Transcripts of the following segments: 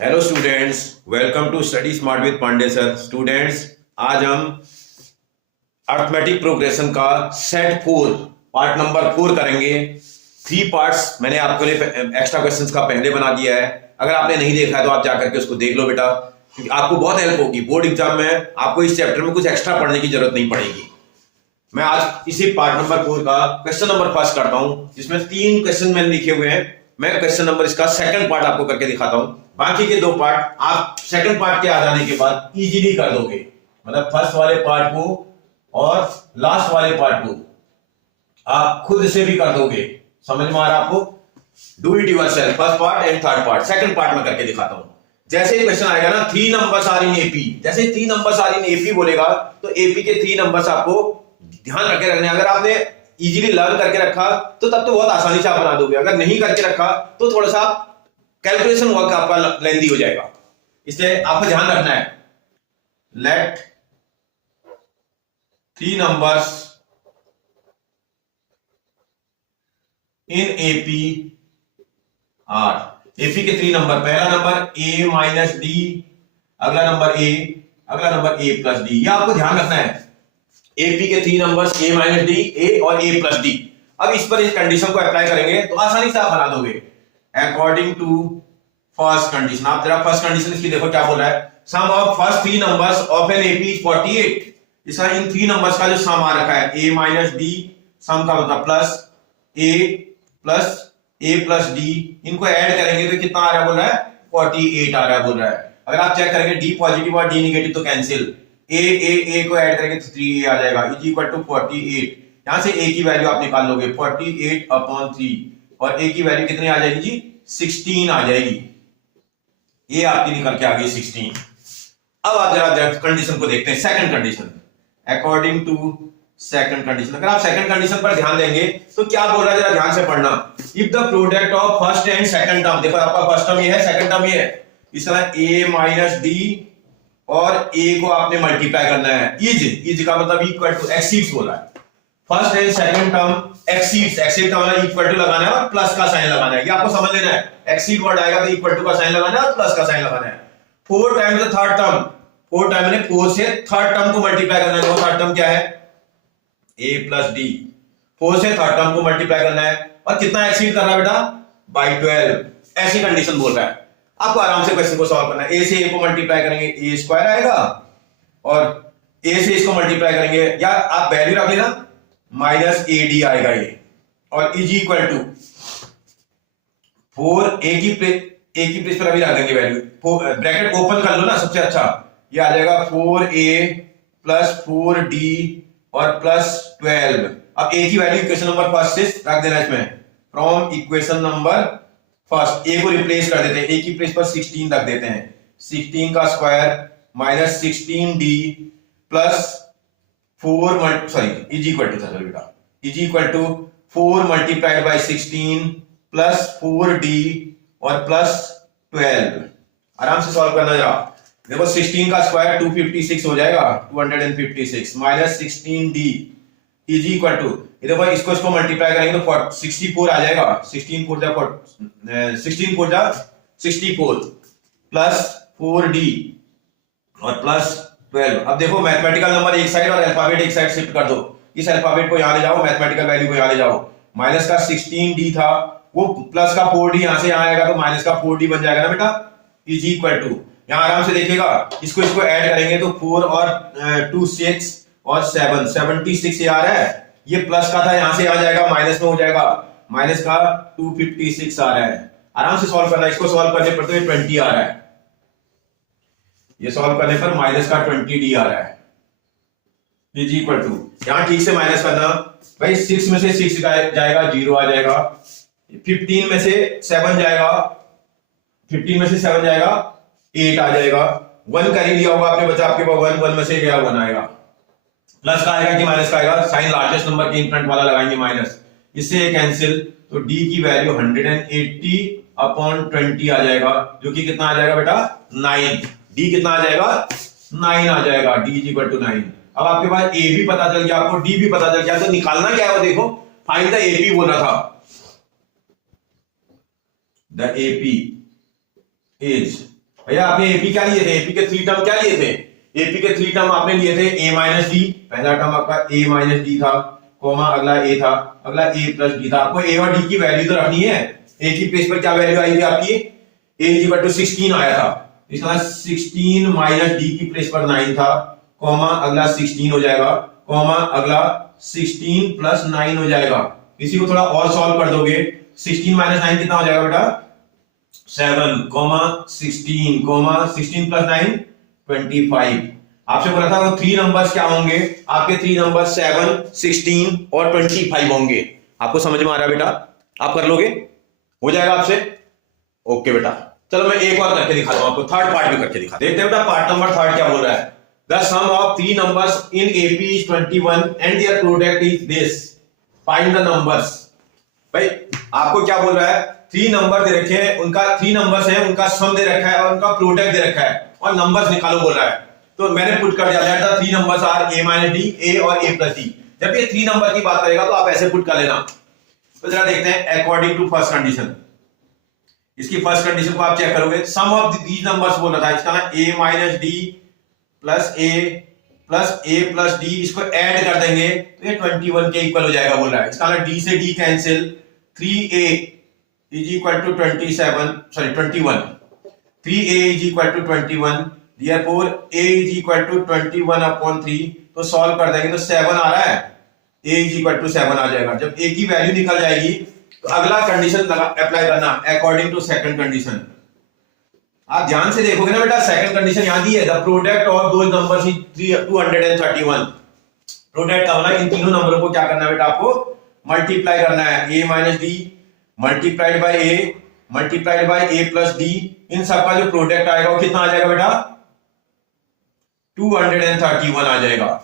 Hello students, welcome to study smart with Pandey sir. Students, आज हम arithmetic progression का set 4 part number 4 करेंगे। 3 parts मैंने आपके लिए एक्स्ट्रा क्वेश्चंस का पहले बना दिया है। अगर आपने नहीं देखा है तो आप जाकर के उसको देख लो बेटा, क्योंकि आपको बहुत हेल्प होगी। बोर्ड एग्जाम में आपको इस चैप्टर में कुछ एक्स्ट्रा पढ़ने की जरूरत नहीं पड़ेगी। मैं आज इसी पार्ट नंबर 4 का क्वेश्चन नंबर फर्स्ट करता हूं, जिसमें 3 क्वेश्चन मैंने लिखे हुए हैं। मैं क्वेश्चन नंबर इसका सेकंड पार्ट आपको करके दिखाता हूं। बाकी के 2 पार्ट आप सेकंड पार्ट के आ जाने के बाद इजीली कर दोगे। मतलब फर्स्ट वाले पार्ट को और लास्ट वाले पार्ट को आप खुद से भी कर दोगे। समझ में आ रहा आपको? Do it yourself, first part and third part. Second part में करके दिखाता हूं। जैसे ही क्वेश्चन आएगा ना 3 नंबर्स आर इन एपी, जैसे ही 3 नंबर्स आर इन एपी बोलेगा तो एपी के 3 नंबर्स आपको ध्यान रखे रखने। अगर आपने इजीली लर्न करके रखा तो तब तो बहुत आसानी से आप बना दोगे। अगर नहीं करके रखा तो थोड़ा सा कैलकुलेशन वर्क आपका लेंदी हो जाएगा। इसलिए आपको ध्यान रखना है। Let 3 numbers in AP are. AP के 3 नंबर, पहला नंबर ए माइनस डी, अगला नंबर ए, अगला नंबर ए प्लस डी। ये आपको ध्यान रखना है। एपी के 3 नंबर्स ए माइनस डी, ए और ए प्लस डी। अब इस पर इस कंडीशन को अप्लाई करेंगे तो आसानी से आप बना दोगे। अकॉर्डिंग टू फर्स्ट कंडीशन, आप जरा फर्स्ट कंडीशन इसकी देखो क्या बोल रहा है। Sum of first 3 numbers of an AP is 48। इसका इन 3 नंबर्स का जो सम आ रखा है ए माइनस डी, सम का मतलब प्लस ए प्लस डी, इनको ऐड करेंगे तो कितना आ रहा है बोल रहा है? 48 आ रहा है बोल रहा है। अगर आप चेक करेंगे डी पॉजिटिव और डी नेगेटिव तो कैंसिल। ए को ऐड करेंगे तो 3 आ जाएगा, इज इक्वल टू 48। यहां से ए की वैल्यू आप निकाल लोगे 48/3, और ए की वैल्यू कितनी आ जाएगी जी? 16 आ जाएगी। ये आपकी निकल के आ गई 16। अब आप जरा कंडीशन को देखते हैं, second condition. According to second condition, अगर आप सेकंड कंडीशन पर ध्यान देंगे तो क्या बोल रहा है, जरा ध्यान से पढ़ना। If the product of first and second term, देखो आपका फर्स्ट टर्म ये है, सेकंड टर्म ये है। इसका ए माइनस डी और ए को आपने मल्टीप्लाई करना है। इज का मतलब इक्वल टू, एक्सीड्स बोला है। First and second term exceeds, exceed का मतलब इक्वल टू लगाना है और प्लस का साइन लगाना है। ये आपको समझ लेना है। एक्सीड वर्ड आएगा तो इक्वल टू का साइन लगाना है और प्लस का साइन लगाना है। 4 times the third term, 4 time ने 4 से थर्ड टर्म को मल्टीप्लाई करना है। वो थर्ड टर्म क्या है? ए प्लस डी। 4 से थर्ड टर्म को मल्टीप्लाई करना है, और कितना एक्सीड कर रहा है बेटा? बाई 12। ऐसी कंडीशन बोल रहा है। आपको आराम से क्वेश्चन को सॉल्व करना है। ए से ए को मल्टीप्लाई करेंगे ए स्क्वायर आएगा, और ए से इसको मल्टीप्लाई करेंगे, या आप वैल्यू रख लेना, माइनस ए डी आएगा ये, और इज इक्वल टू 4 ए की प्लेस पर अभी रख देंगे वैल्यू। ब्रैकेट ओपन कर लो ना, सबसे अच्छा। ये आ जाएगा 4a प्लस 4d और प्लस 12। अब ए की वैल्यू इक्वेशन नंबर फर्स्ट से रख देना इसमें। From equation number first A को रिप्लेस कर देते हैं, ए की प्लेस पर 16 रख देते हैं। 16 का square minus 16d plus 4 sorry is equal to, बेटा is equal to 4 multiplied by 16 plus 4d और प्लस 12। आराम से सॉल्व करना जरा। देखो 16 का स्क्वायर 256 हो जाएगा, 256 minus 16d is equal to, देखो इसको मल्टीप्लाई करेंगे तो 64 आ जाएगा। 16 4 जा 64 प्लस 4d और प्लस 12। अब देखो मैथमेटिकल नंबर एक साइड और अल्फाबेट एक साइड शिफ्ट कर दो। इस अल्फाबेट को यहां ले जाओ, मैथमेटिकल वैल्यू को यहां ले जाओ। माइनस का 16d था, वो प्लस का 4d यहां से यहां आएगा तो माइनस का 4d बन जाएगा ना बेटा। इज इक्वल टू, यहां आराम से देखिएगा, इसको ऐड करेंगे तो 4 और 2 6 और 7 76 ये आ रहा है। ये प्लस का था, यहां से आ जाएगा माइनस में हो जाएगा, माइनस का 256 आ रहा है। आराम से सॉल्व करना। इसको सॉल्व करने पर तो ये 20 आ रहा है, ये सॉल्व करने पर माइनस का 20d आ रहा है। इज इक्वल टू, यहां ठीक से माइनस करना भाई। 6 में से 6 जाएगा 0 आ जाएगा। 15 में से 7 जाएगा, 15 में से 7 जाएगा 8 आ जाएगा। 1 कर ही लिया होगा आपने बच्चा, आपके पास 1 में से गया 1 आएगा। प्लस का आएगा कि माइनस का आएगा? साइन लार्जेस्ट नंबर के इन फ्रंट वाला लगाएंगे माइनस, इससे कैंसिल। तो d की वैल्यू 180/20 आ जाएगा, जो कि कितना आ जाएगा बेटा? 9। d कितना आ जाएगा? 9 आ जाएगा। d is equal to 9। अब आपके पास a भी पता चल गया, आपको d भी पता चल गया, तो निकालना क्या है वो देखो। फाइंड द AP बोल रहा था। द AP is भैया आपने एपी क्या लिए थे, एपी के 3 टर्म क्या लिए थे, एपी के 3 टर्म आपने लिए थे a माइनस डी, पहला टर्म आपका a माइनस डी था, कॉमा अगला a था, अगला a प्लस डी था। आपको a और d की वैल्यू तो रखनी है। a की प्लेस पर क्या वैल्यू आई थी आपकी, a इज इक्वल टू 16 आया था, इसका 16 माइनस d की प्लेस पर 9 था, कॉमा अगला 16 हो जाएगा, कॉमा अगला 16 प्लस 9 हो जाएगा। इसी को थोड़ा और सॉल्व कर दोगे, 16 माइनस 9 कितना हो जाएगा बेटा, 7, कॉमा 16 प्लस 9 25। आपसे बोला था वो 3 नंबर्स क्या होंगे, आपके 3 नंबर 7, 16 और 25 होंगे। आपको समझ में आ रहा है बेटा, आप कर लोगे, हो जाएगा आपसे, ओके बेटा। चलो मैं एक और करके दिखाता हूं आपको, थर्ड पार्ट भी करके दिखा देखते हैं बेटा। पार्ट नंबर 3 क्या बोल रहा है, the sum of 3 numbers in AP is 21 and their product is this, find the numbers. भाई आपको क्या बोल रहा है, 3 नंबर दे रखे हैं, उनका 3 नंबर्स है, उनका सम दे रखा है और उनका प्रोडक्ट दे रखा है और नंबर्स निकालो बोल रहा है। तो मैंने पुट कर दिया था 3 numbers are a minus D, a और a प्लस डी। जब ये 3 नंबर की बात करेगा तो आप ऐसे पुट कर लेना। तो जरा देखते हैं अकॉर्डिंग टू फर्स्ट कंडीशन, इसकी फर्स्ट कंडीशन को आप चेक करोगे, सम ऑफ दीज नंबर्स बोल रहा था, इसका ना a minus D plus a plus D, इसको ऐड कर देंगे तो ये 21 के इक्वल हो जाएगा बोल रहा है। इसका ना d से d cancel, 3a is equal to 21, 3a is equal to 21, therefore a is equal to 21/3। तो सॉल्व कर देंगे तो 7 आ रहा है, a इज इक्वल टू 7 आ जाएगा। जब a की वैल्यू निकल जाएगी तो अगला कंडीशन अप्लाई करना, अकॉर्डिंग टू सेकंड कंडीशन। आप ध्यान से देखोगे ना बेटा, सेकंड कंडीशन यहां दी है, the product of those numbers is 231। Product का मतलब इन तीनों नंबरों को क्या करना है बेटा, आपको मल्टीप्लाई करना है, a minus D multiplied by a multiplied by a plus D, इन सबका जो प्रोडक्ट आएगा वो कितना आ जाएगा बेटा, 231 आ जाएगा।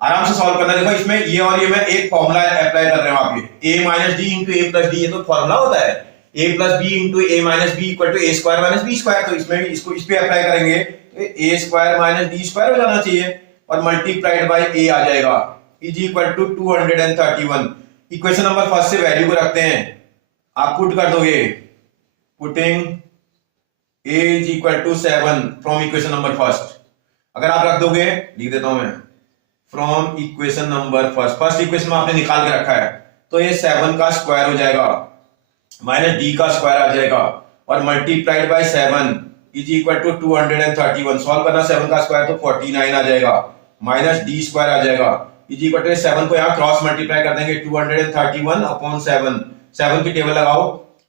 आराम से सॉल्व करना। देखो इसमें ये और ये मैं एक फॉर्मूला अप्लाई कर रहे हूं आपके, a minus D into a plus D, ये तो फॉर्मूला होता है, a plus B into a minus B equal to a square minus B square. तो इसमें भी इसको इस पे अप्लाई करेंगे तो a square minus D square हो जाना चाहिए और मल्टीप्लाइड बाय a आ जाएगा, is equal to 231। Equation number first से वैल्यू को रखते हैं, आप पुट कर दोगे, putting a is equal to 7 from equation number first. अगर आप रख दोगे, लिख देता हूं मैं, from equation number first equation में आपने निकाल के रखा है, तो ये 7 का स्क्वायर हो जाएगा माइनस डी का स्क्वायर आ जाएगा और multiplied by 7 is equal to 231। Solve करना 7 का स्क्वायर तो 49 आ जाएगा, माइनस डी स्क्वायर आ जाएगा, इज इक्वल टू 7 को यहां क्रॉस मल्टीप्लाई कर देंगे, 231/7। 7 की टेबल लगाओ,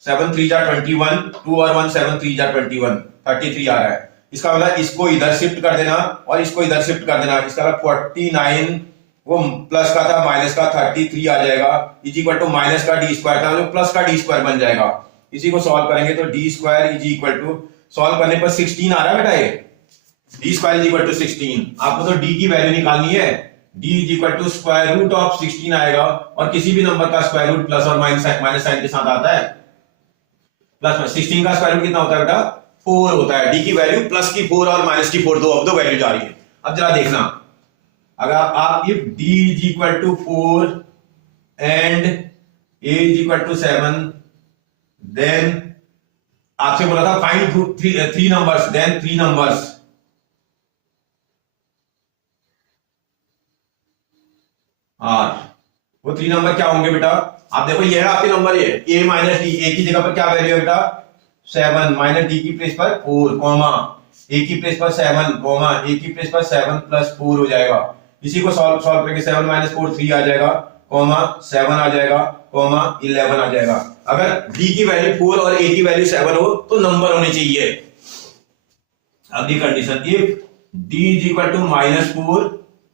7 3 जा 21, 2 और 1 7 3 जा 21, 33 आ रहा है। इसका मतलब इसको इधर शिफ्ट कर देना और इसको इधर शिफ्ट कर देना, इसका मतलब 49 वो प्लस का था माइनस का 33 आ जाएगा, इज इक्वल टू माइनस का डी स्क्वायर था जो प्लस का डी स्क्वायर बन जाएगा। इसी को सॉल्व करेंगे तो d square is equal to, solve करने पर 16 आ रहा है बेटा, ye d square is equal to 16। आपको तो डी की वैल्यू निकालनी है, d is equal to square root of 16 आएगा और किसी भी नंबर का स्क्वायर रूट प्लस और माइनस साइन के साथ आता है। प्लस में 16 का स्क्वायर रूट कितना होता है बेटा, 4 होता है। डी की वैल्यू प्लस की 4 और माइनस की 4 दो वैल्यू जा रही है। अब जरा देखना, अगर आप if d is equal to 4 and a is equal to 7, then आपसे बोला था find three numbers, then 3 numbers. और वो 3 नंबर क्या होंगे बेटा, आप देखो ये है आपके नंबर, ये a माइनस डी, a की जगह पर क्या वैल्यू है बेटा 7, माइनस डी की प्लेस पर 4, कॉमा a की प्लेस पर 7, कॉमा a की प्लेस पर 7 प्लस 4 हो जाएगा। इसी को सॉल्व करके 7 माइनस 4 3 आ जाएगा, कॉमा 7 आ जाएगा, कॉमा 11 आ जाएगा। अगर d की वैल्यू 4 और a की वैल्यू 7 हो तो नंबर होने चाहिए। अगली condition, if d is equal to minus 4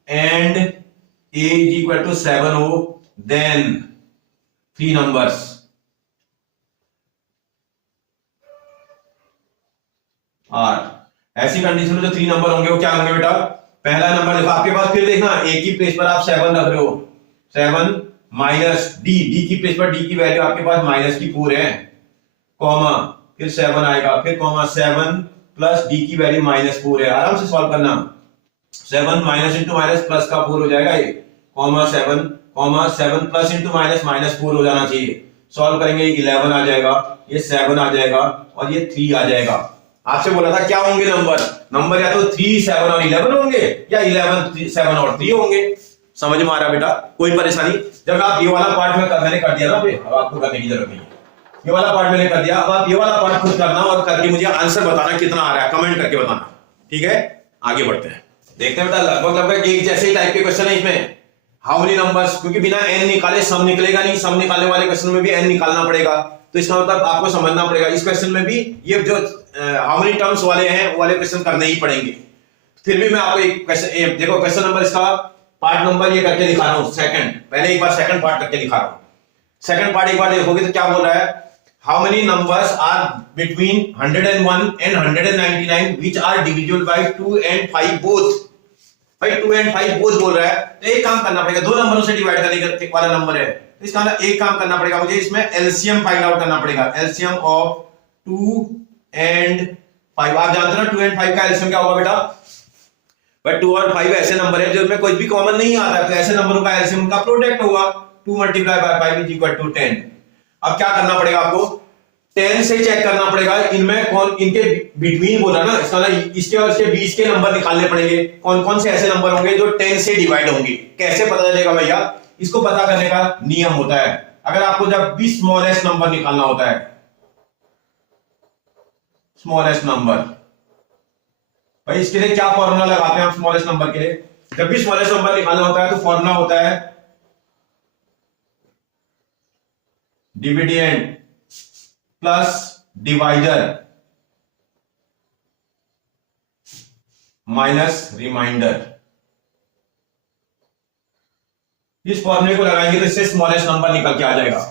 and a is equal to 7 हो, देन 3 नंबर्स। और ऐसी कंडीशन में जो 3 नंबर होंगे वो क्या होंगे बेटा, पहला नंबर देखो आपके पास, फिर देखना a की प्लेस पर आप 7 रख रहे हो, 7 माइनस d, d की प्लेस पर d की वैल्यू आपके पास माइनस की 4 है, कॉमा फिर 7 आएगा, फिर कॉमा 7 प्लस d की वैल्यू माइनस 4 है। आराम से सॉल्व करना, 7 माइनस इंटू माइनस प्लस का 4 हो जाएगा ये, comma 7 plus into minus minus 4 हो जाना चाहिए। सॉल्व करेंगे 11 आ जाएगा, ये 7 आ जाएगा और ये 3 आ जाएगा। आपसे बोला था क्या होंगे नंबर, नंबर या तो 3, 7 और 11 होंगे या 11, 7 और 3 होंगे। समझ में आ रहा बेटा, कोई परेशानी? जब आप ये वाला पार्ट मैंने कर दिया ना, अब आपको करने की जरूरत नहीं है। ये वाला पार्ट मैंने कर दिया, अब आप ये वाला पार्ट खुद करना और करके मुझे आंसर बताना कितना आ रहा है, कमेंट करके बताना। ठीक है, आगे बढ़ते हैं, देखते हैं बेटा। लगभग एक जैसे ही टाइप के क्वेश्चन है इसमें। हाउ मेनी नंबर्स, क्योंकि बिना एन निकाले सम निकलेगा नहीं, सम निकालने वाले क्वेश्चन में भी एन निकालना पड़ेगा, तो इसका मतलब आपको समझना पड़ेगा इस क्वेश्चन में भी ये जो हाउ मेनी टर्म्स वाले हैं वाले क्वेश्चन करने ही पड़ेंगे। फिर भी मैं आपको एक क्वेश्चन, देखो क्वेश्चन नंबर इसका पार्ट नंबर ये करके दिखा रहा हूं सेकंड, पहले एक बार सेकंड पार्ट करके दिखा रहा हूं। सेकंड पार्ट एक बार देखोगे तो क्या बोल रहा है, how many numbers are between 101 and 199 which are divisible by 2 and 5 both. भाई 2 एंड 5 बोथ बोल रहा है, तो एक काम करना पड़ेगा, दो नंबरों से डिवाइड करने वाला नंबर है, तो इसका मतलब एक काम करना पड़ेगा मुझे, इसमें एलसीएम फाइंड आउट करना पड़ेगा। एलसीएम ऑफ 2 एंड 5, आप जानते हो ना 2 एंड 5 का एलसीएम क्या होगा बेटा? बट 2 और 5 ऐसे नंबर है जो में कुछ भी कॉमन नहीं आता है, तो ऐसे नंबरों का एलसीएम का प्रोडक्ट होगा 2 multiply by 5 is equal to 10। अब क्या करना पड़ेगा आपको, 10 से चेक करना पड़ेगा इनमें कौन, इनके बिटवीन बोला ना, इसका मतलब इसके और इसके बीच के नंबर निकालने पड़ेंगे, कौन कौन से ऐसे नंबर होंगे जो 10 से डिवाइड होंगे। कैसे पता चलेगा भैया, इसको पता करने का नियम होता है, अगर आपको जब भी स्मॉलेस्ट नंबर निकालना होता है, स्मॉलेस्ट नंबर, भाई इसके लिए क्या फॉर्मूला लगाते हैं आप स्मॉलेस्ट नंबर के लिए? जब भी स्मॉलेस्ट नंबर निकालना होता है तो फॉर्मूला होता है dividend plus divider minus remainder. इस फॉर्मूले को लगाएंगे तो इससे स्मॉलेस्ट नंबर निकल के आ जाएगा।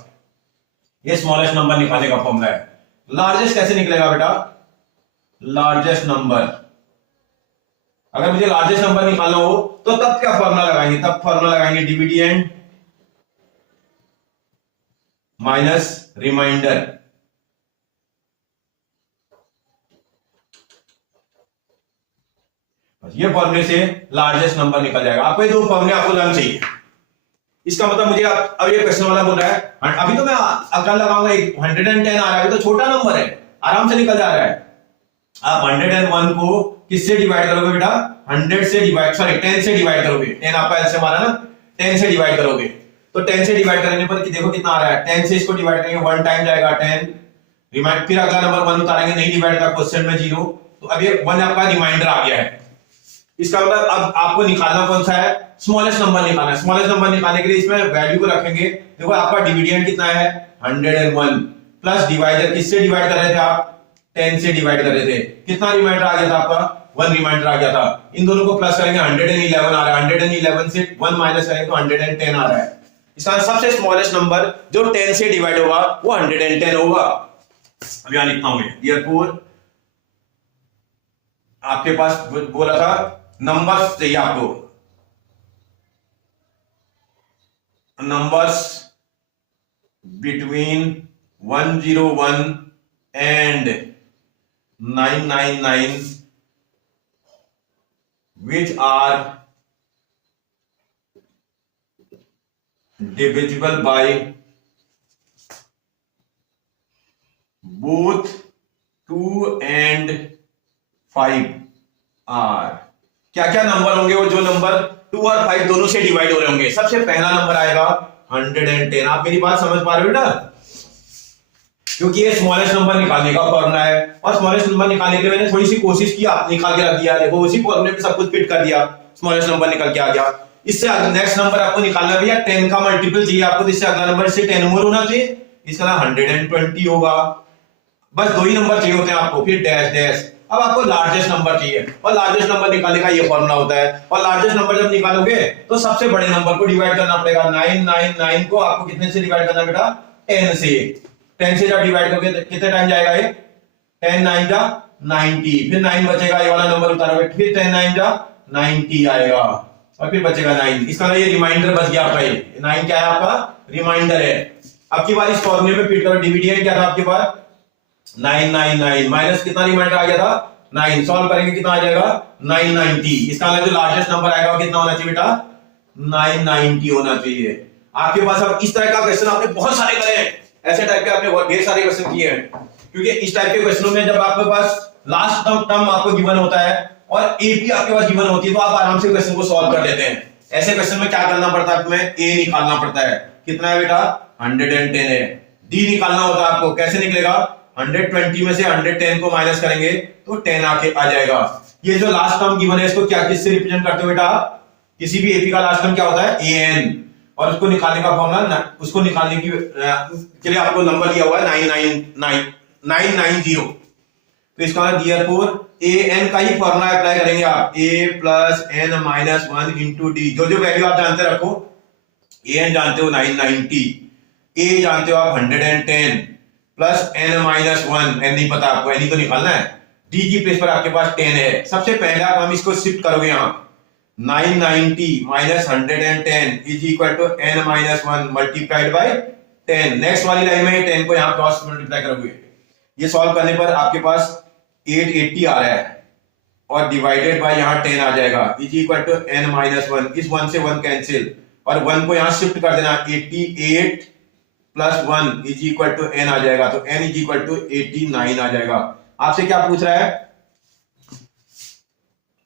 ये स्मॉलेस्ट नंबर निकालने का फॉर्मूला है। लार्जेस्ट कैसे निकलेगा बेटा? लार्जेस्ट नंबर, अगर मुझे लार्जेस्ट नंबर निकालना हो तो तब क्या फॉर्मूला लगाएंगे? तब फॉर्मूला लगाएंगे डिविडेंड माइनस रिमाइंडर। ये फॉर्मूले से लार्जेस्ट नंबर निकल जाएगा। आपको ये दो फॉर्मूले आपको लगाना चाहिए। इसका मतलब मुझे अब ये क्वेश्चन वाला बोल रहा है, अभी तो मैं अकल लगाऊंगा 110 आ रहा है, तो छोटा नंबर है, आराम से निकल जा रहा है। आप 101 को किससे डिवाइड करोगे बेटा? 100 से डिवाइड, सॉरी 10 से डिवाइड करोगे। 10 आपका एलसीएम आ रहा है ना, 10 से डिवाइड करोगे तो 10 से डिवाइड करने पर देखो कितना आ रहा है। 10 से इसको डिवाइड करेंगे 1 टाइम जाएगा 10 रिमाइंड, फिर अगला नंबर 1 उतारेंगे, नहीं डिवाइड का क्वेश्चन में 0, तो अब ये 1 आपका रिमाइंडर आ गया है। इसका मतलब अब आपको निकालना कौन सा है? स्मॉलेस्ट नंबर निकालना है। स्मॉलेस्ट नंबर निकालने के लिए इसमें वैल्यू को रखेंगे। देखो आपका डिविडेंड कितना है 101 प्लस डिवाइडर, किससे डिवाइड कर रहे थे आप? 10 से डिवाइड कर रहे थे। कितना रिमाइंडर आ गया था आपका? 1 रिमाइंडर आ गया था। इन दोनों को प्लस करेंगे 111 आ रहा है, 111 से 1 माइनस करेंगे तो 110 आ रहा है। इसका सबसे स्मॉलेस्ट नंबर जो 10 से डिवाइड होगा वो 110 होगा। अब यहां लिखता हूं मैं, देयरफॉर आपके पास बोला था नंबर्स चाहिए आपको, numbers between 101 and 999 which are divisible by both 2 and 5 are। क्या क्या नंबर होंगे वो जो नंबर 2 और 5 दोनों से डिवाइड हो रहे होंगे? सबसे पहला नंबर आएगा 110। आप मेरी बात समझ पा रहे हो बेटा? क्योंकि ये स्मॉलेस्ट नंबर निकालने का फॉर्मूला है, और स्मॉलेस्ट नंबर निकालने के लिए मैंने थोड़ी सी कोशिश की, आप निकाल के रख दिया। देखो उसी फॉर्मूले में सब कुछ फिट कर दिया, स्मॉलेस्ट नंबर निकल के आ गया। इससे नेक्स्ट नंबर आपको निकालना भैया 10 का मल्टीपल चाहिए आपको, इससे अगला नंबर इससे 10 मोर होना चाहिए, इसका ना 120 होगा। बस दो ही नंबर चाहिए होते हैं आपको, फिर डैश डैश। अब आपको लार्जेस्ट नंबर चाहिए, और लार्जेस्ट नंबर निकालने का ये फॉर्मूला होता है। और लार्जेस्ट नंबर जब निकालोगे तो सबसे बड़े नंबर को डिवाइड करना पड़ेगा। 999 को आपको कितने से डिवाइड करना बेटा? 10 से। 10 से जब डिवाइड करोगे तो कितने टाइम जाएगा ये? 10 9 जा 90, फिर 9 बचेगा, ये वाला नंबर उतारोगे, फिर 10 9 जा 90 आएगा, और फिर बचेगा 9। इसका ये रिमाइंडर बच गया आपका। ये 9 क्या है आपका? रिमाइंडर है। अब की बार इस फॉर्मूले में फिट करो, डिविडेंड क्या था आपके पास? 999 माइनस कितना रिमाइंडर आ गया था? 9। सॉल्व करेंगे कितना आ जाएगा? 990। इसका जो लार्जेस्ट नंबर आएगा कितना होना चाहिए बेटा? 990 होना चाहिए आपके पास। अब इस तरह का क्वेश्चन आपने बहुत सारे करे हैं, ऐसे टाइप के आपने ढेर सारे क्वेश्चन किए हैं, क्योंकि इस टाइप के क्वेश्चनों में जब आपके पास लास्ट टर्म आपको गिवन होता है और एपी आपके पास गिवन होती है, तो आप आराम से क्वेश्चन को सॉल्व कर लेते हैं। ऐसे क्वेश्चन में क्या करना पड़ता है, तुम्हें ए निकालना पड़ता है। कितना है बेटा, 110 है। डी निकालना होता है आपको, कैसे निकलेगा, 120 में से 110 को माइनस करेंगे तो 10 आके आ जाएगा। ये जो लास्ट टर्म गिवन है इसको क्या किससे रिप्रेजेंट करते हो बेटा, किसी भी एपी का लास्ट टर्म क्या होता है, एन, और उसको निकालने का फॉर्मूला, उसको निकालने के लिए आपको नंबर दिया हुआ है 990। तो इसका therefore an का ही फॉर्मूला अप्लाई करेंगे आप, a plus N minus 1 into d. जो जो वैल्यू आप जानते रखो, an जानते हो 990, a जानते हो आप 110 प्लस n माइनस 1, n नहीं पता आपको, n ही तो निकालना है। d की प्लेस पर आपके पास 10 है। सबसे पहले आप हम इसको शिफ्ट करोगे यहाँ, 990 minus 110 is equal to n minus 1 multiplied by 10। Next वाली लाइन में 10 को यहाँ क्रॉस मल्टीप्लाई करोगे। ये सॉल्व करने पर आपके पास 880 आ रहा है और डिवाइडेड बाय यहाँ 10 आ जाएगा, is equal to n minus 1। इस 1 से 1 कैंसिल और 1 को यहाँ शिफ्ट कर देना, 88 plus 1 is equal to n आ जाएगा, तो n इज इक्वल टू 89 आ जाएगा। आपसे क्या पूछ रहा है,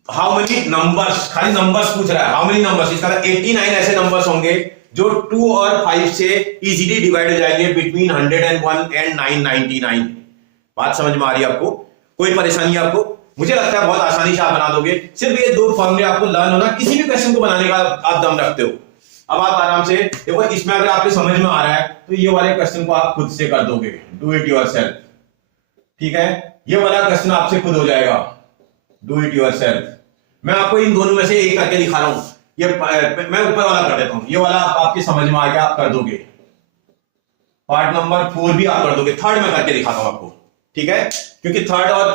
हाउ मेनी नंबर्स, खाली नंबर्स पूछ रहा है, हाउ मेनी नंबर्स। इसका 89 ऐसे नंबर्स होंगे जो 2 और 5 से इजीली डिवाइड हो जाएंगे बिटवीन 101 एंड 999। बात समझ में आ रही है आपको, कोई परेशानी है आपको? मुझे लगता है बहुत आसानी से आप बना दोगे। सिर्फ ये दो फॉर्मूले आपको लर्न होना, किसी भी क्वेश्चन को बनाने का आप दम रखते हो। अब आप आराम से देखो, इसमें अगर आपके समझ में आ रहा है तो ये वाले क्वेश्चन को आप खुद से कर दोगे, डू इट योरसेल्फ। ठीक है, ये वाला क्वेश्चन आपसे खुद हो जाएगा, डू इट योरसेल्फ। मैं आपको इन दोनों में से एक करके दिखा रहा हूं, ये मैं ऊपर वाला कर देता हूं, ये वाला आपके समझ में आ गया, आप कर दोगे। पार्ट नंबर 4 भी आप कर दोगे, थर्ड में करके दिखाता हूं आपको। ठीक है, क्योंकि थर्ड और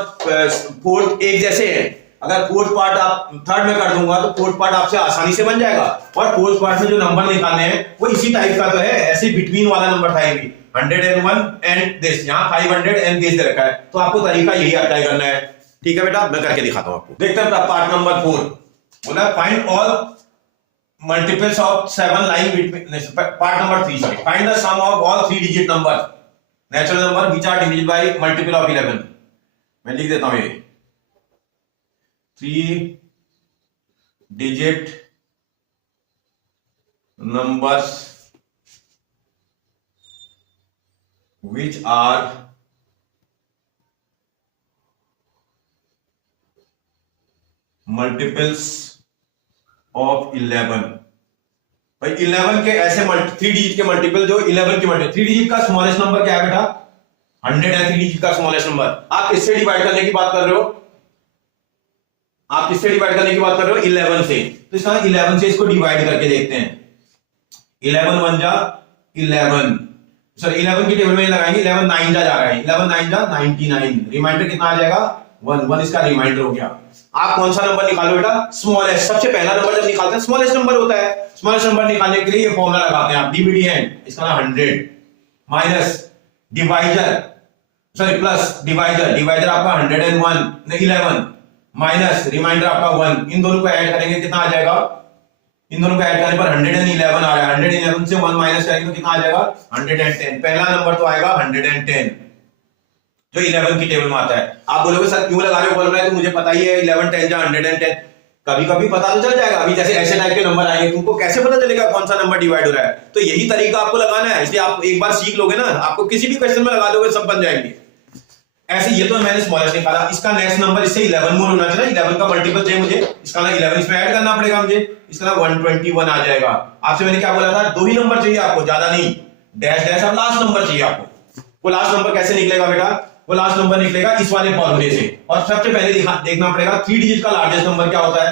फोर्थ एक जैसे हैं। अगर फोर्थ पार्ट आप थर्ड में कर दूंगा तो फोर्थ पार्ट आपसे आसानी से बन जाएगा, और फोर्थ पार्ट में जो नंबर निकालने हैं वो इसी टाइप का तो है, ऐसे बिटवीन वाला नंबर था, ये भी 101 एंड दिस, यहाँ 500 एंड दिस दे रखा है, तो आपको तरीका यही अप्लाई करना है। ठीक है बेटा, मैं करके दिखाता हूं आपको। देखते हैं पार्ट नंबर 4 बोला, find all multiples of 7 lying between. Part number 3, sorry, find the sum of all 3 digit number natural number which are divisible by multiple of 11। मैं लिख देता हूं, ये 3 digit numbers which are multiples of 11। भाई 11 के ऐसे 3 digit के multiple जो 11 के मल्टीपल। 3 डिजिट का स्मॉलेस्ट नंबर क्या है बेटा, 100 है 3 डिजिट का स्मॉलेस्ट नंबर। आप किससे डिवाइड करने की बात कर रहे हो, आप किससे डिवाइड करने की बात कर रहे हो, 11 से। तो इसका 11 से इसको डिवाइड करके देखते हैं। 11 1 जा 11, सॉरी 11 की टेबल में लगाएंगे, 11 9 जा रहा है, 11 9 जा 99, रिमाइंडर कितना आ जाएगा 1 इसका रिमाइंडर हो गया। आप कौन सा नंबर निकालो बेटा, स्मॉलेस्ट। सबसे पहला नंबर जब निकालते हैं स्मॉलेस्ट नंबर होता है। स्मॉलेस्ट नंबर निकालने के लिए ये फॉर्मूला लगाते हैं आप, डिविडेंड, इसका 100 minus divisor, sorry plus divisor, divisor आपका 101 11 माइनस रिमाइंडर आपका 1, इन दोनों को ऐड करेंगे कितना आ जाएगा, इन दोनों को ऐड करने पर 111 आ रहा है। 111 से 1 माइनस करेंगे तो कितना आ जाएगा 110। पहला नंबर तो आएगा 110 जो 11 की टेबल में आता है। आप बोलोगे सर क्यों लगा रहे हो, बोल रहे हैं तो मुझे पता ही है 11 10 जा 110। कभी कभी पता तो चल जाएगा, अभी जैसे ऐसे टाइप के नंबर आएंगे तुमको कैसे पता चलेगा कौन सा नंबर डिवाइड हो रहा है। तो यही तरीका आपको लगाना है, इसलिए आप एक बार सीख लोगे ना, आपको किसी भी क्वेश्चन में लगा दोगे सब बन जाएंगे। ऐसे ये तो मैंने स्मॉलेस्ट निकाला, इसका नेक्स्ट नंबर इससे 11 मोर होना चाहिए, 11 का मल्टीपल चाहिए मुझे, इसका ना 11 इसमें ऐड करना पड़ेगा मुझे, इसका ना 121 आ जाएगा। आपसे मैंने क्या बोला था, 2 ही नंबर चाहिए आपको, ज्यादा नहीं, डैश डैश अब लास्ट नंबर चाहिए आपको। वो लास्ट नंबर कैसे निकलेगा बेटा, वो लास्ट नंबर निकलेगा इस वाले फॉर्मूले से। और सबसे पहले देखना पड़ेगा 3 डिजिट का लार्जेस्ट नंबर क्या होता है।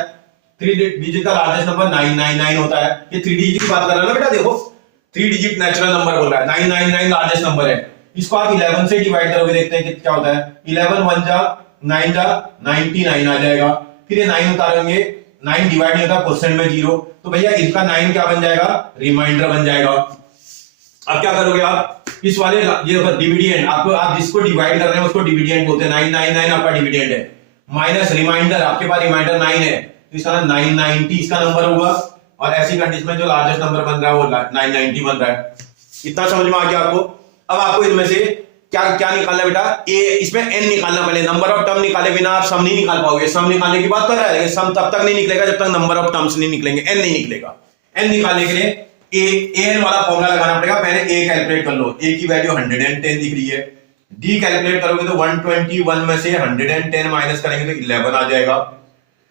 3 डिजिट का लार्जेस्ट नंबर 999 होता है। ये 3 डिजिट की बात कर रहा है ना बेटा, देखो 3 डिजिट नेचुरल नंबर बोल रहा है, 999 लार्जेस्ट नंबर है। इसको आप 11 से डिवाइड करोगे, देखते हैं क्या होता है। 11 1 जा 9 जा 99 आ जाएगा। फिर ये 9 उतारेंगे, 9 डिवाइड नहीं होता क्वेश्चन में 0, तो भैया इसका 9 क्या बन जाएगा, रिमाइंडर बन जाएगा। अब क्या करोगे आप, इस वाले ये डिविडेंड, आपको आप जिसको डिवाइड कर रहे हैं उसको डिविडेंड बोलते हैं। 999 आपका डिविडेंड है, माइनस रिमाइंडर, आपके पास रिमाइंडर 9 है तो इसका 990 इसका नंबर होगा। और ऐसी कंडीशन में जो लार्जेस्ट नंबर बन रहा है वो 990 बन रहा है। इतना समझ में आ गया आपको। अब आपको इनमें से क्या क्या निकालना बेटा, ए इसमें एन निकालना, पहले नंबर ऑफ टर्म निकाले बिना आप सम नहीं निकाल पाओगे। सम निकालने की बात कर रहा है, लेकिन सम तब तक नहीं निकलेगा जब तक नंबर ऑफ टर्म्स नहीं निकलेंगे, एन नहीं निकलेगा। एन निकालने के लिए एन वाला फॉर्मूला लगाना पड़ेगा। पहले ए कैलकुलेट कर लो, ए की वैल्यू 110 दिख रही है। डी कैलकुलेट करोगे तो 121 में से 110 माइनस करेंगे तो 11 आ जाएगा।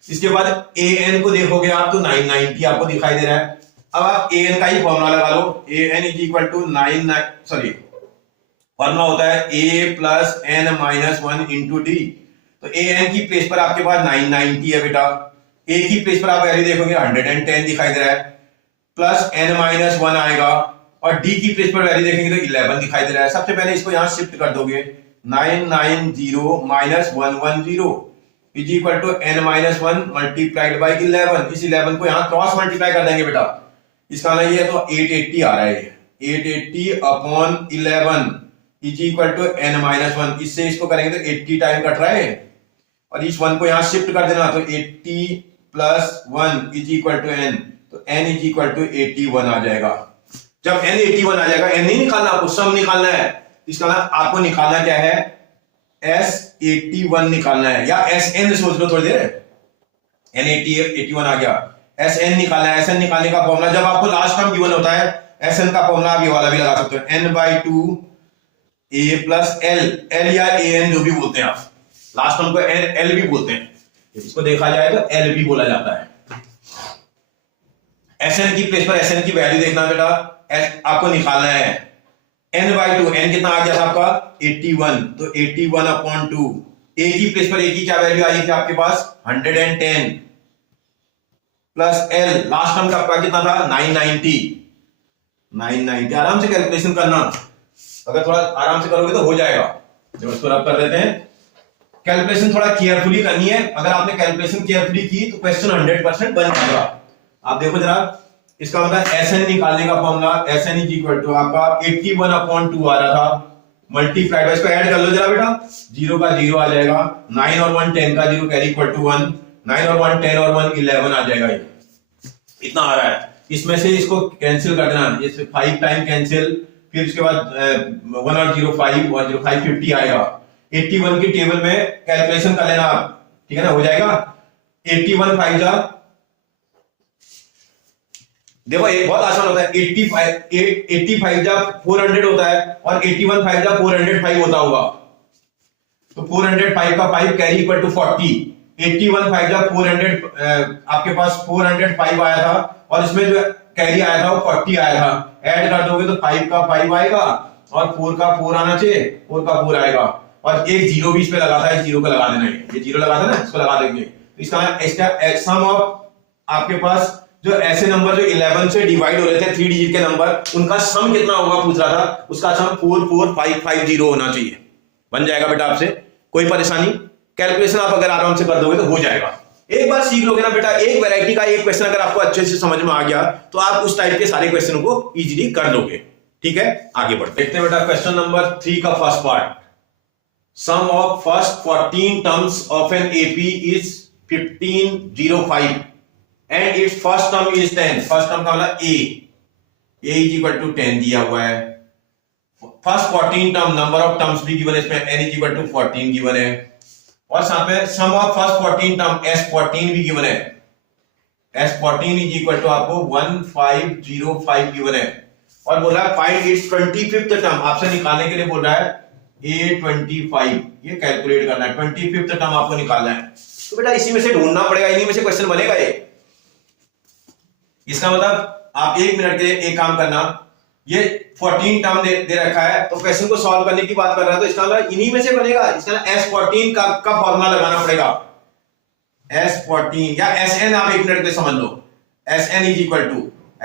इसके बाद ए एन को देखोगे आप तो 990 आपको दिखाई दे रहा है। अब आप ए एन का ही फॉर्मूला लगा लो, A N is equal to formula होता है a plus N minus 1 into D. तो ए एन की प्लेस पर आपके पास 990 है बेटा, ए की प्लेस पर आप वैल्यू देखोगे 110 दिखाई दे रहा है, प्लस एन माइनस 1 आएगा, और डी की प्लेस पर वैल्यू देखेंगे तो 11 दिखाई दे रहा है। सबसे पहले इसको यहां शिफ्ट कर दोगे, 990 minus 110 is equal to n minus 1 multiplied by 11। इस 11 को यहां क्रॉस मल्टीप्लाई कर देंगे बेटा, इसका ना ये तो 880 आ रहा है, 880 upon 11 is equal to n minus 1। इससे इसको करेंगे तो 80 टाइम कट रहा है, और इस 1 को यहां शिफ्ट कर देना, तो 80 plus 1 is equal to n, तो एन इज इक्वल टू 81 आ जाएगा। जब एन 81 आ जाएगा, एन नहीं निकालना आपको, सम निकालना है। इसका नाम आपको निकालना क्या है, S81 निकालना है, या SN सोच लो थोड़ी देर, एन 81 आ गया, SN निकालना है। SN निकालने का फॉर्मूला, जब आपको लास्ट टर्म गिवन होता है, SN का फॉर्मूला आप ये वाला भी लगा सकते हो, n/2 a plus L, L या an जो भी बोलते हैं आप, लास्ट टर्म को एल भी बोलते हैं, इसको देखा जाए तो एल भी बोला जाता है। SN की प्लेस पर SN की वैल्यू देखना बेटा, आपको निकालना है n/2, n कितना आ गया था आपका 81, तो 81 अपॉन 2, a की प्लेस पर a की क्या वैल्यू आई थी आपके पास 110 प्लस l, लास्ट टर्म का आपका कितना था 990। आराम से कैलकुलेशन करना, अगर थोड़ा आराम से करोगे तो हो जाएगा। जो इसको रब कर देते हैं, कैलकुलेशन थोड़ा केयरफुली करनी है। अगर आपने कैलकुलेशन केयरफुली की तो क्वेश्चन 100% बन जाएगा। आप देखो जरा, इसका मतलब SN निकालने का formula, SN is equal to आपका 81 अपॉन 2 आ रहा था, मल्टीप्लाई बाय, इसको ऐड कर लो जरा बेटा, 0 का 0 आ जाएगा, 9 और 1 10 का 0 कैरी इक्वल टू 1, 9 और 1 10 और 1 11 आ जाएगा। ये इतना आ रहा है। इसमें से इसको कैंसिल कर देना, जैसे 5 टाइम कैंसिल, फिर उसके बाद 1 और 0 5 और 0 5 50 आएगा। 81 की टेबल में कैलकुलेशन कर लेना आप, ठीक है ना, हो जाएगा 81 5 जा, देखो एक बहुत आसान होता है, 85 जा 400 होता है, और 81 5 जा 405 होता होगा, तो 405 का 5 कैरी इक्वल टू 40, 81 5 जा 400, आपके पास 405 आया था, और इसमें जो कैरी आया था वो 40 आया था, ऐड कर दोगे तो 5 का 5 आएगा, और 4 का 4 आना चाहिए, 4 का 4 आएगा, और एक जीरो भी इस पे लगा था, इस जीरो को लगा देना है, ये जीरो लगा था ना, इसको लगा देंगे। इसका सम ऑफ आपके पास जो ऐसे नंबर जो 11 से डिवाइड हो रहे थे, 3 डिजिट के नंबर, उनका सम कितना होगा पूछ रहा था, उसका सम 44550 होना चाहिए। बन जाएगा बेटा आपसे, कोई परेशानी, कैलकुलेशन आप अगर आराम से कर दोगे तो हो जाएगा। एक बार सीख लोगे ना बेटा, एक वैरायटी का एक क्वेश्चन अगर आपको अच्छे से समझ में आ गया तो आप उस टाइप के सारे क्वेश्चनों को इजीली कर लोगे। ठीक है, आगे बढ़ते देखते हैं बेटा क्वेश्चन नंबर 3 का first part. Sum of first 14 terms of an AP is 1505 and its first term is 10। First term का मतलब ए इज इक्वल टू 10 दिया हुआ है। First 14 term, number of terms भी गिवन है इसमें, n is equal to 14 given है, और साथ में सम ऑफ फर्स्ट 14 टर्म S14 भी गिवन है। S14 इज इक्वल टू आपको 1505 गिवन है, और बोल रहा है फाइंड इट्स 25th टर्म, आपसे निकालने के लिए बोल रहा है A25, ये कैलकुलेट करना है, 25th टर्म आपको निकालना है। तो बेटा इसी में से ढूंढना पड़ेगा, इन्हीं में से क्वेश्चन बनेगा ये। इसका मतलब आप 1 मिनट के लिए एक काम करना, ये 14 टर्म दे रखा है, तो क्वेश्चन को सॉल्व करने की बात कर रहा है, तो इसका मतलब इन्हीं में से बनेगा। इसका S14 का फॉर्मूला लगाना पड़ेगा, S14 या SN, आप 1 मिनट के लिए समझ लो। SN इज इक्वल टू,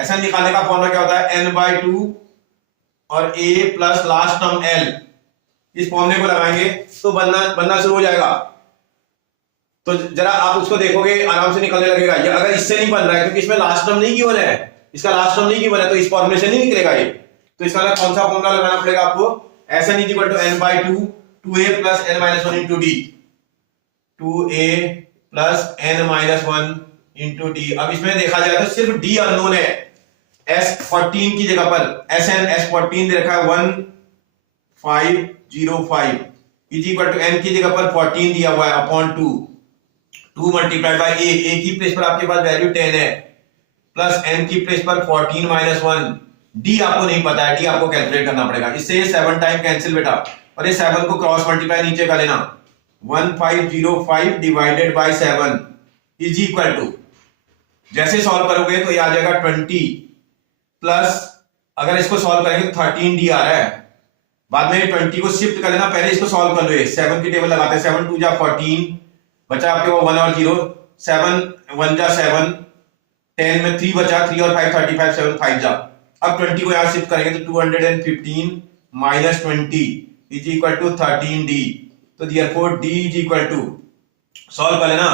SN निकालने का फॉर्मूला क्या होता है, n/2 और A plus last term L, इस फॉर्मूले को लगाएंगे तो बनना शुरू हो जाएगा। तो जरा आप उसको देखोगे, आराम से निकलने लगेगा। ये अगर इससे नहीं बन रहा है क्योंकि इसमें लास्ट टर्म नहीं गिवन है, इसका लास्ट टर्म नहीं गिवन है, तो इस फॉर्मूले से नहीं निकलेगा ये। तो इसका कौन सा फॉर्मूला लगाना पड़ेगा आपको, SN is equal to n/2 2a plus n-1 into d, 2a plus n-1 into d. अब इसमें देखा जाए तो सिर्फ डी अननोन है, S14 की जगह पर SN S14 दे रखा है 1505 5.05 इज इक्वल टू n की जगह पर 14 दिया हुआ है अपॉन 2 मल्टीप्लाइड बाय a की प्लेस पर आपके पास वैल्यू 10 है प्लस n की प्लेस पर 14 माइनस 1 d आपको नहीं पता है, d आपको कैलकुलेट करना पड़ेगा। इससे 7 टाइम कैंसिल बेटा, और ये 7 को क्रॉस मल्टीप्लाई नीचे कर लेना 1505 divided by 7 is equal to, जैसे सॉल्व करोगे तो ये आ जाएगा 20 प्लस अगर इसको सॉल्व करेंगे तो 13d आ रहा है, बाद में 20 को शिफ्ट कर लेना, पहले इसको सॉल्व कर लो। ये 7 की टेबल लगाते हैं, 7 2 जा 14 बचा आपके वो 1 और 0, 7 1 जा 7, 10 में 3 बचा, 3 और 5 35, 7 5 जा। अब 20 को यहां शिफ्ट करेंगे तो 215 minus 20 is equal to 13d, तो therefore d is equal to, solve कर लेना,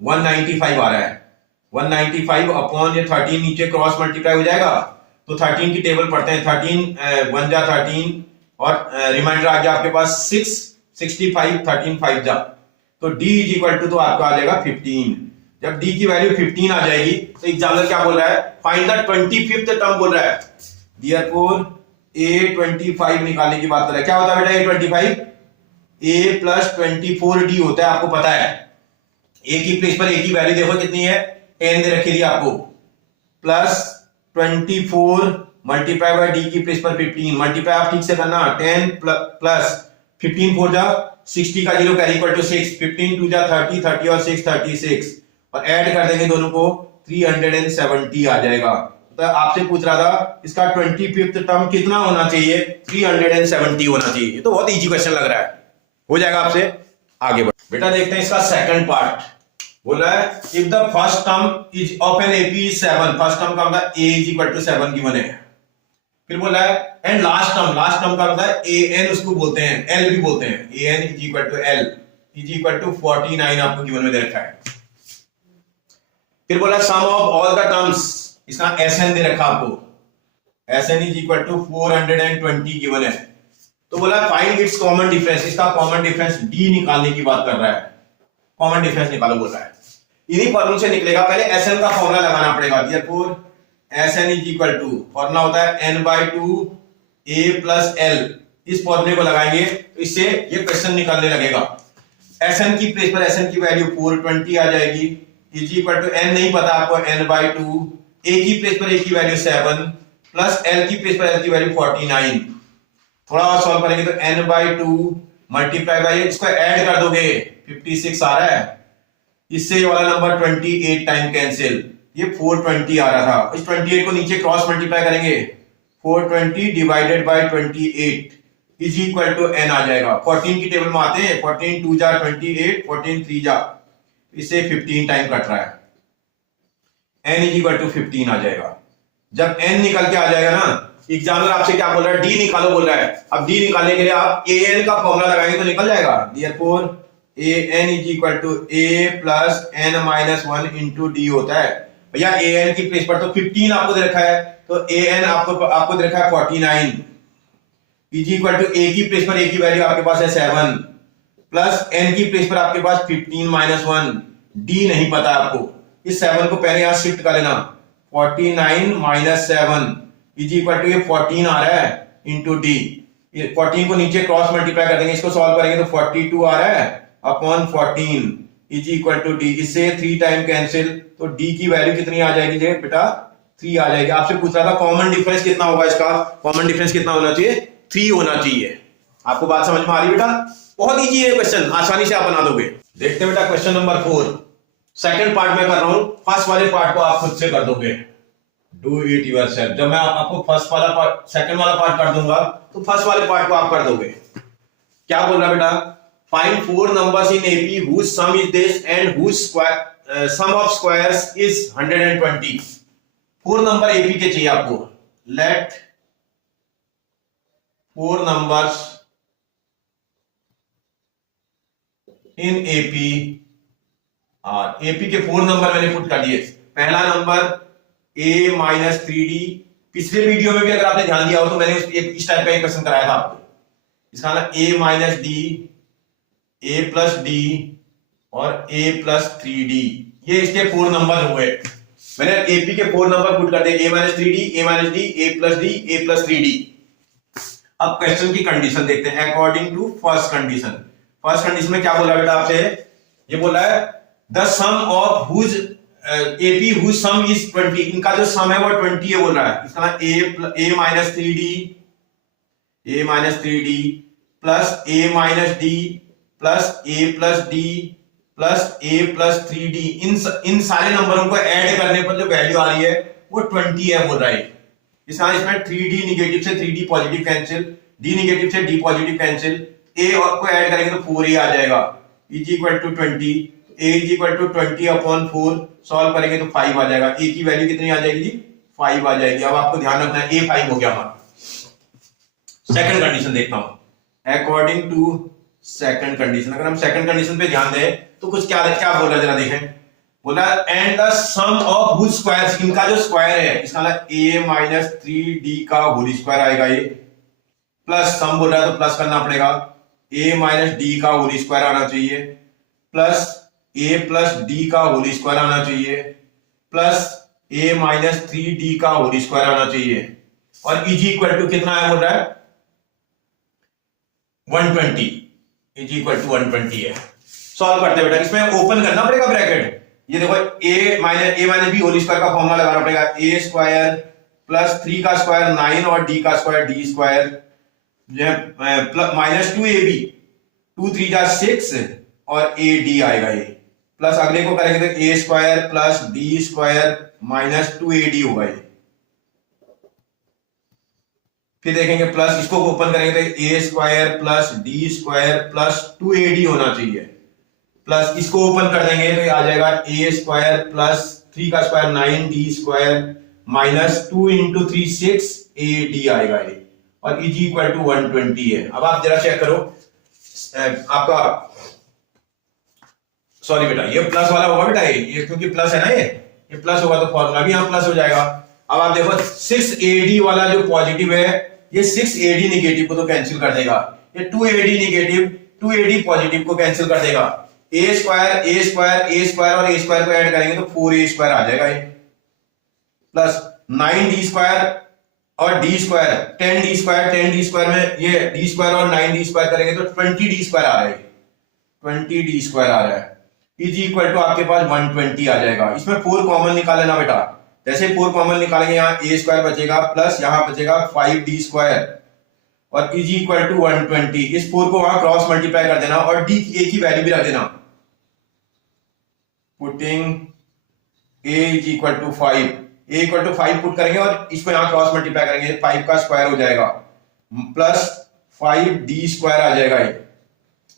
195 आ रहा है, 195 अपॉन ये 13 नीचे क्रॉस मल्टीप्लाई हो जाएगा तो 13 की टेबल पढ़ते हैं, 13 1 जा 13 और रिमाइंडर आ गया आपके पास 6 65 13 5 जा, तो d इज इक्वल टू तो आपका आ जाएगा 15। जब d की वैल्यू 15 आ जाएगी तो एग्जामिनर क्या बोल रहा है, फाइंड द 25th टर्म बोल रहा है, देयरफॉर a25 निकालने की बात कर रहा है। क्या होता है बेटा a25? a प्लस 24d होता है, आपको पता है। a की प्लेस पर a की वैल्यू देखो कितनी है, 10 दे रखी थी आपको, प्लस 24 मल्टीप्लाई बाय d की प्लेस पर 15, मल्टीप्लाई आप ठीक से करना, 10 प्लस 15 4 जा 60 का 0 कैरी इक्वल टू 6, 15 2 जा 30, 30 और 6 36, और ऐड कर देंगे दोनों को 370 आ जाएगा। तो आपसे पूछ रहा था इसका 25th टर्म कितना होना चाहिए, 370 होना चाहिए। ये तो बहुत इजी क्वेश्चन लग रहा है, हो जाएगा आपसे आगे बढ़। बेटा देखते हैं इसका सेकंड पार्ट, बोल रहा है if the first term is of an AP is 7, first term का मतलब a is equal to 7 given है। फिर बोल रहा है एंड लास्ट टर्म का मतलब an उसको बोलते हैं, l भी बोलते हैं, an is equal to l is equal to 49 आपको गिवन में दे रखा है। फिर बोला sum of all the terms, इसका sn दे रखा आपको, sn is equal to 420 given है। तो बोला फाइंड इट्स कॉमन डिफरेंस, इसका कॉमन डिफरेंस d निकालने की बात कर रहा है, कॉमन डिफरेंस निकालो बोल रहा है। इन्हीं फॉर्मूले से निकलेगा, पहले sn का फॉर्मूला लगाना पड़ेगा, therefore sn is equal to, formula होता है n/2 a प्लस l, इस फॉर्मूले को लगाएंगे तो इससे ये क्वेश्चन निकलने लगेगा। sn की प्लेस पर sn की वैल्यू 420 आ जाएगी, इज इक्वल टू n नहीं पता आपको, n/2 a की प्लेस पर a की वैल्यू 7 प्लस l की प्लेस पर l की वैल्यू 49। थोड़ा और सॉल्व करेंगे तो n/2 मल्टीप्लाई बाय, इसको ऐड कर दोगे 56 आ रहा है, इससे ये वाला नंबर 28 टाइम कैंसिल, ये 420 आ रहा था, इस 28 को नीचे क्रॉस मल्टीप्लाई करेंगे, 420 divided by 28 is equal to n आ जाएगा। 14 की टेबल में आते हैं, 14 2 जा 28, 14 3 जा, इससे 15 टाइम कट रहा है, n इज इक्वल टू 15 आ जाएगा। जब n निकल के आ जाएगा ना, एग्जामिनर आपसे क्या बोल रहा है, d निकालो बोल रहा है। अब d निकालने के लिए आप an का फॉर्मूला लगाएंगे तो निकल जाएगा, therefore an is equal to a plus n minus 1 into d होता है। भैया an की प्लेस पर तो 15 आपको दे रखा है, तो an आपको दे रखा है 49 इज इक्वल टू a की प्लेस पर a की वैल्यू आपके पास है 7 प्लस n की प्लेस पर आपके पास 15 माइनस 1, d नहीं पता आपको, इस 7 को पहले यहां शिफ्ट कर लेना, 49 माइनस 7 इज इक्वल टू ये 14 आ रहा है इंटू डी, 14 को नीचे क्रॉस मल्टीप्लाई कर देंगे, इसको सॉल्व करेंगे तो 42 आ रहा है upon 14 is equal to d, इससे 3 टाइम कैंसिल, तो डी की वैल्यू कितनी आ जाएगी बेटा, 3 आ जाएगी। आपसे पूछ रहा था कॉमन डिफरेंस कितना होगा, इसका कॉमन डिफरेंस कितना होना चाहिए, 3 होना चाहिए। आपको बात समझ में आ रही बेटा, बहुत इजी है क्वेश्चन, आसानी से आप बना दोगे। देखते हैं बेटा क्वेश्चन नंबर 4, सेकंड पार्ट में कर रहा हूं, फर्स्ट वाले पार्ट को आप खुद से कर दोगे, डू इट योरसेल्फ। जब मैं आपको फर्स्ट वाला पार्ट सेकंड वाला पार्ट कर दूंगा तो फर्स्ट वाले पार्ट को आप कर दोगे। क्या बोल रहा है बेटा, find 4 numbers in AP whose sum is this and whose sum of squares is 120। 4 number AP के चाहिए आपको, let 4 numbers in AP are, AP के 4 नंबर मैंने पुट कर दिए। पहला नंबर a माइनस 3d, पिछले वीडियो में भी अगर आपने ध्यान दिया हो तो मैंने इस टाइप का एक क्वेश्चन कराया था आपको, इसका ना a minus d, a plus d और a प्लस 3d, ये इसके 4 नंबर हुए। मैंने एपी के 4 नंबर पुट कर दिए, a minus 3d, a minus d, a plus d, a plus 3d। अब क्वेश्चन की कंडीशन देखते हैं according to first condition. First condition में क्या बोला बेटा आपसे, ये बोला है the sum of whose AP whose sum is 20, इनका जो सम है वो 20 है बोल रहा है। इसका a minus 3d plus a minus d plus a plus d plus a plus 3d, इन सारे नंबरों को ऐड करने पर जो वैल्यू आ रही है वो 20 है बोल रहा है। इसमें 3d निगेटिव से 3d positive cancel, d negative से d पॉजिटिव कैंसिल, a और को ऐड करेंगे तो 4a आ जाएगा, is equal to 20, a is equal to 20/4, solve करेंगे तो 5 आ जाएगा। a की वैल्यू कितनी आ जाएगी जी, 5 आ जाएगी। अब आपको ध्यान रखना है a 5 हो गया हमारा। सेकंड कंडीशन देखता हूं अकॉर्डिंग टू सेकंड कंडीशन। अगर हम सेकंड कंडीशन पे ध्यान दें तो कुछ क्या बोल रहा है जरा देखें। बोला and the sum of whose squares, इनका जो स्क्वायर है इसका मतलब a माइनस 3d का होल स्क्वायर आएगा, ये प्लस सम बोल रहा है तो प्लस करना पड़ेगा, a माइनस d का होल स्क्वायर आना चाहिए प्लस a प्लस d का होल स्क्वायर आना चाहिए प्लस a माइनस 3d का होल स्क्वायर आना चाहिए और इज इक्वल टू कितना है बोल रहा है 120, इज इक्वल टू 120 है। सॉल्व करते बेटा, इसमें ओपन करना पड़ेगा ब्रैकेट। ये देखो a minus b whole square का फॉर्मूला लगाना पड़ेगा, a स्क्वायर प्लस 3 का स्क्वायर 9 और d का square d square minus 2ab, 2 3 जा 6 और ad आएगा ये, प्लस अगले को करेंगे तो a square plus d square minus 2ad होगा ये। फिर देखेंगे प्लस इसको ओपन करेंगे तो a square plus d square plus 2ad होना चाहिए, प्लस इसको ओपन कर देंगे तो ये आ जाएगा a स्क्वायर प्लस 3 का square 9d square minus 2 into 3 6ad आएगा ये और इज इक्वल टू 120 है। अब आप जरा चेक करो आपका, सॉरी बेटा ये प्लस वाला होगा बेटा, ये क्योंकि प्लस है ना, ये प्लस होगा तो फॉर्मूला भी यहां प्लस हो जाएगा। अब आप देखो 6ad वाला जो पॉजिटिव है ये 6ad निगेटिव को तो कैंसिल कर देगा, ये 2ad निगेटिव 2ad पॉजिटिव को कैंसिल कर देगा, a स्क्वायर और a स्क्वायर को ऐड करेंगे तो 4a स्क्वायर आ जाएगा ये, प्लस 9d स्क्वायर और d स्क्वायर 10d स्क्वायर में ये d स्क्वायर और 9d स्क्वायर करेंगे तो 20d स्क्वायर आ रहा है, 20d स्क्वायर आ रहा है, इज इक्वल टू आपके पास 120 आ जाएगा। इसमें 4 कॉमन निकाल लेना बेटा, जैसे 4 कॉमन निकालेंगे यहाँ a स्क्वायर बचेगा प्लस यहाँ बचेगा 5d स्क्वायर और इज इक्वल टू 120। इस 4 को वहां क्रॉस मल्टीप्लाई कर देना और d a की वैल्यू भी रख देना, putting a is equal to 5, a equal to 5 put करेंगे और इसको यहां क्रॉस मल्टीप्लाई करेंगे 5 का स्क्वायर हो जाएगा प्लस 5d स्क्वायर आ जाएगा,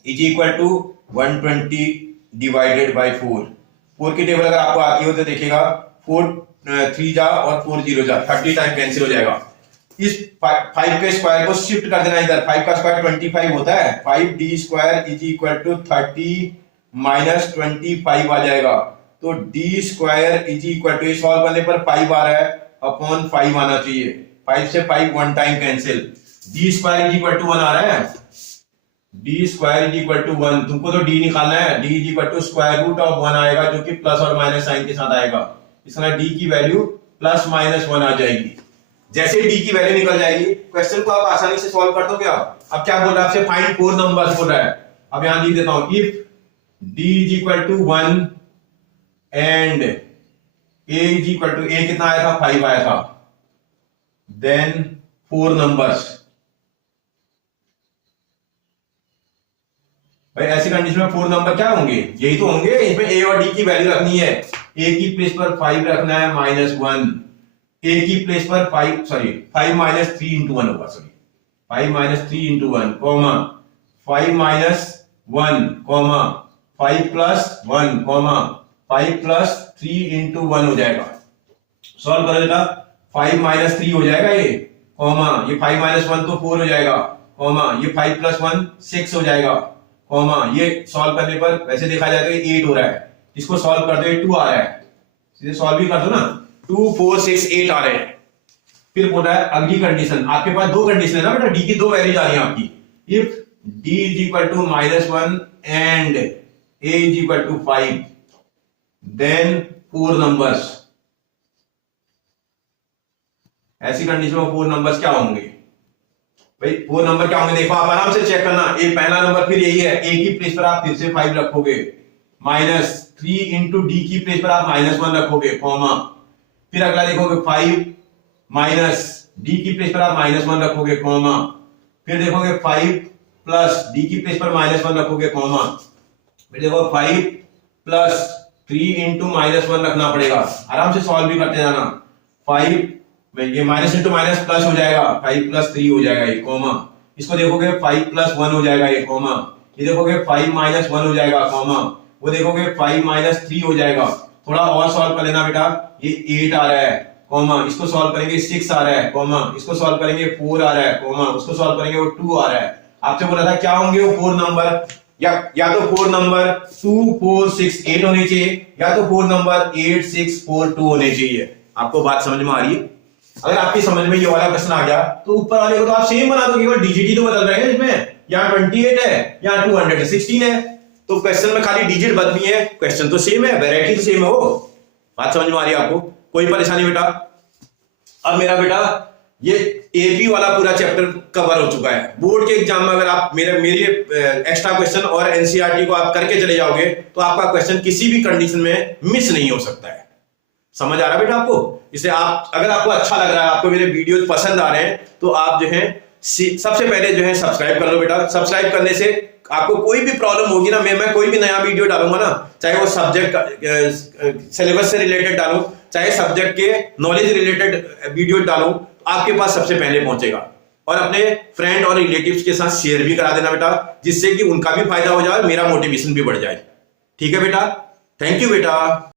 is equal to 120 divided by 4 की टेबल अगर आपको आती हो तो देखिएगा 4 3 जा और 4 0 जा 30 टाइम कैंसिल हो जाएगा। इस 5 के स्क्वायर को शिफ्ट कर देना इधर, 5 का स्क्वायर 25 होता है, 5d square is equal to 30 minus 25 आ जाएगा, तो d square is equal to solve करने पर 5 आ रहा है अपॉन 5 आना चाहिए, 5 से 5 one time cancel, d square is equal to 1 आ रहा है, d square is equal to 1, तुमको तो d निकालना है, d is equal to square root of 1 आएगा जो कि प्लस और माइनस साइन के साथ आएगा, इसमें d की वैल्यू प्लस माइनस 1 आ जाएगी। जैसे d की वैल्यू निकल जाएगी क्वेश्चन को आप आसानी से सॉल्व कर दोगे। अब क्या बोल रहा है आपसे, फाइंड 4 नंबर्स बोल रहा है। अब यहां लिख देता हूं, if d is equal to 1 and a is equal to, a कितना आया था 5 आया था, देन 4 नंबर्स। भाई ऐसी कंडीशन में 4 नंबर क्या होंगे, यही तो होंगे, इसमें a और d की वैल्यू रखनी है, a की प्लेस पर 5 रखना है -1, a की प्लेस पर 5 माइनस 3 इंटू 1 होगा, 5 minus 3 into 1 comma 5 minus 1 comma 5 plus 1 comma 5 plus 3 into 1 हो जाएगा। सॉल्व करो बेटा, 5 माइनस 3 हो जाएगा ये कॉमा, ये 5 माइनस 1 तो 4 हो जाएगा कॉमा, ये 5 प्लस 1 6 हो जाएगा कॉमा, ये सॉल्व करने पर वैसे देखा जाए तो ये 8 हो रहा है, इसको सॉल्व कर दो ये 2 आ रहा है, सीधे सॉल्व भी कर दो ना, 2 4 6 8 आ रहे हैं। फिर बोल रहा है अगली कंडीशन, आपके पास 2 कंडीशन है ना बेटा, डी की 2 वैल्यूज आ रही है आपकी, if d is equal to -1 and a is equal to 5 then 4 numbers. ऐसी कंडीशन में 4 नंबर्स क्या होंगे, भाई 4 नंबर क्या होंगे देखो, आप आराम से चेक करना। ए पहला नंबर फिर यही है, ए की प्लेस पर आप फिर से 5 रखोगे, माइनस 3 इंटू डी की प्लेस पर आप -1 रखोगे, कॉमा, फिर अगला देखोगे 5 माइनस डी की प्लेस पर आप -1 रखोगे, कॉमा, फिर देखोगे 5 प्लस डी की प्लेस पर -1 रखोगे, कॉमा, फिर देखो 5 प्लस 3 इंटू -1 रखना पड़ेगा। आराम से सॉल्व भी करते जाना। 5 में ये माइनस इंटू माइनस प्लस हो जाएगा, 5 प्लस 3 हो जाएगा ये, कॉमा, इसको देखोगे 5 प्लस 1 हो जाएगा ये, कॉमा, ये देखोगे 5 माइनस 1 हो जाएगा, कॉमा, वो देखोगे 5 माइनस 3 हो जाएगा। थोड़ा और सॉल्व कर लेना बेटा, ये 8 आ रहा है, कॉमा, इसको सॉल्व करेंगे 6 आ रहा है, कॉमा, इसको सॉल्व करेंगे 4 आ रहा है, कॉमा, उसको सॉल्व करेंगे वो 2 आ रहा है। आपसे बोला था क्या होंगे वो 4 नंबर, या तो 4 नंबर 2 4 6 8 होने चाहिए, या तो 4 नंबर 8 6 4 2 होने चाहिए। आपको बात समझ में आ रही है? अगर आपकी समझ में ये वाला क्वेश्चन आ गया तो ऊपर वाले को तो आप सेम बना दो, केवल डिजिट ही तो बदल रहे हैं इसमें। यहाँ 28 है, यहाँ 216 है, तो क्वेश्चन में खाली डिजिट बदली है, क्वेश्चन तो सेम है, वैरायटी तो सेम है। वो बात समझ में आ रही है आपको? कोई परेशानी बेटा? अब मेरा बेटा ये एपी वाला पूरा चैप्टर कवर हो चुका है। बोर्ड के एग्जाम में अगर आप मेरी एक्स्ट्रा क्वेश्चन और एनसीईआरटी को आप करके चले जाओगे तो आपका क्वेश्चन किसी भी कंडीशन में मिस नहीं हो सकता है। समझ आ रहा है बेटा आपको? इसलिए आप, अगर आपको अच्छा लग रहा है, आपको मेरे वीडियो पसंद आ रहे हैं, तो आप जो है सबसे पहले जो है सब्सक्राइब कर लो बेटा। सब्सक्राइब करने से आपको कोई भी प्रॉब्लम होगी ना, मैं कोई भी नया वीडियो डालूंगा ना, चाहे वो सब्जेक्ट सिलेबस से रिलेटेड डालूं, चाहे सब्जेक्ट के नॉलेज रिलेटेड वीडियो डालूं, आपके पास सबसे पहले पहुंचेगा। और अपने फ्रेंड और रिलेटिव्स के साथ शेयर भी करा देना बेटा, जिससे कि उनका भी फायदा हो जाए, मेरा मोटिवेशन भी बढ़ जाए। ठीक है बेटा? थैंक यू बेटा।